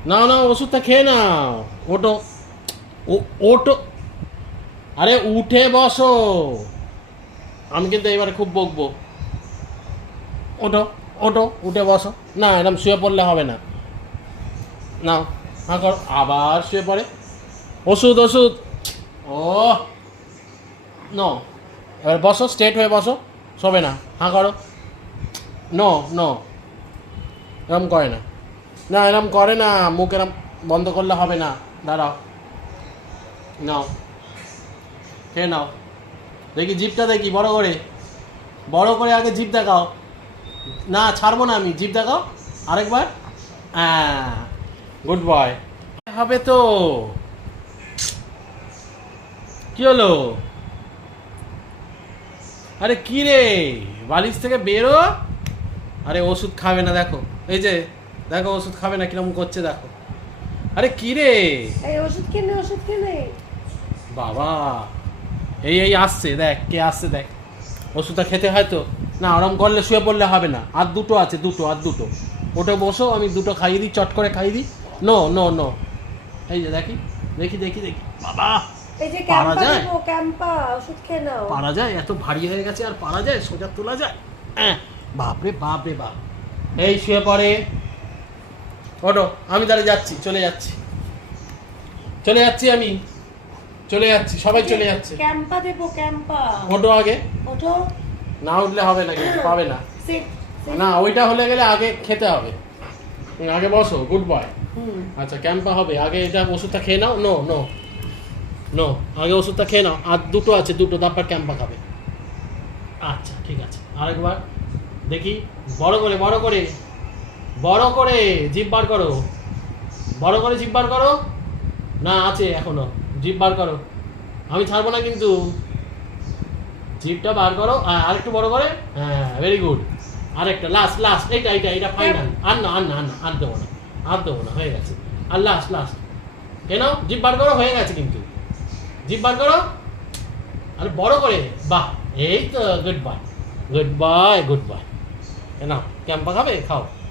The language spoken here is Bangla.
নাও নাও, ওষুধটা খেয়ে নাও। ওটো, ওটো, আরে উঠে বসো। আমি কিন্তু এবারে খুব বকবো। ওটো, ওটো, উঠে বসো। না, এরকম শুয়ে পড়লে হবে না। নাও, হ্যাঁ করো, আবার শুয়ে পড়ে। ওষুধ, ওষুধ। ও নো, এবার বসো, স্ট্রেট হয়ে বসো। শোবে না, হ্যাঁ করো। নো নো, এরম করে না। না, এরম করে না, মুখ এরম বন্ধ করলে হবে না। দাঁড়াও, নাও, খেয়ে নাও। দেখি জিভটা, দেখি বড় করে, বড় করে আগে জিভ দেখাও। না, ছাড়বো না আমি, জিভ দেখাও আরেকবার। হ্যাঁ, গুড বয়। হবে তো। কি হলো? আরে কি রে, বালিশ থেকে বেরো। আরে ওষুধ খাবে না, দেখো এই যে, দেখো ওষুধ খাবে না কিরকম করছে, দেখো। আরে কি রে এই ওষুধ খেলে, ওষুধ খেলে। বাবা, এই এই আসছে, দেখ কে আসছে, দেখ। ওষুধটা খেতে হয় তো। না, ওরম করলে শুয়ে পড়লে হবে না। আর দুটো আছে, দুটো, আর দুটো। ওটা বসো, আমি দুটো খাইয়ে দিই, চট করে খাইয়ে দিই। নো নো নো, এই যে দেখি, দেখি দেখি দেখি, বাবা এই যে পারা ক্যাম্পা যায়? দেবো, ক্যাম্পা ওষুধ খেয়ে নাও। পারা যায়? এত ভারী হয়ে গেছে আর পারা যায়? সোজা তোলা যায়? বাপরে বাপ রে বাপ। এই শুয়ে পড়ে। ওটো, আমি তাহলে যাচ্ছি, চলে যাচ্ছি, চলে যাচ্ছি আমি, চলে যাচ্ছি, সবাই চলে যাচ্ছে। ক্যাম্পা দেবো, ক্যাম্পা। ওটো আগে। ওঠো। না উঠলে হবে না, কিন্তু পাবে না। সিট। না, ওইটা হলে গেলে আগে খেতে হবে। তুমি আগে বসো, গুড বয়। হুম। আচ্ছা, ক্যাম্পা হবে আগে। এটা ওষুধটা খেয়ে নাও। নো নো নো, আগে ওষুধটা খেয়ে নাও। আর দুটো আছে, দুটো, তারপর ক্যাম্পা খাবে। আচ্ছা ঠিক আছে, আরেকবার দেখি, বড় করে, বড় করে, বড় করে জিভ বার করো, বড় করে জিভ বার করো। না, আছে এখনো, জিভ বার করো। আমি ছাড়বো না কিন্তু। জিভটা বার করো, আরেকটু বড় করে। হ্যাঁ, ভেরি গুড। আরেকটা, লাস্ট লাস্ট, এইটা এইটা এইটা ফাইনাল। আর না, আর না, আর না, আর দেবো না, আর দেবো না, হয়ে গেছে। আর লাস্ট লাস্ট, কেন? জিভ বার করো, হয়ে গেছে কিন্তু। জিভ বার করো, আরে বড় করে। বাহ, এই তো, good bye, good bye, good bye. না, ক্যাম্পা খাবে, খাও।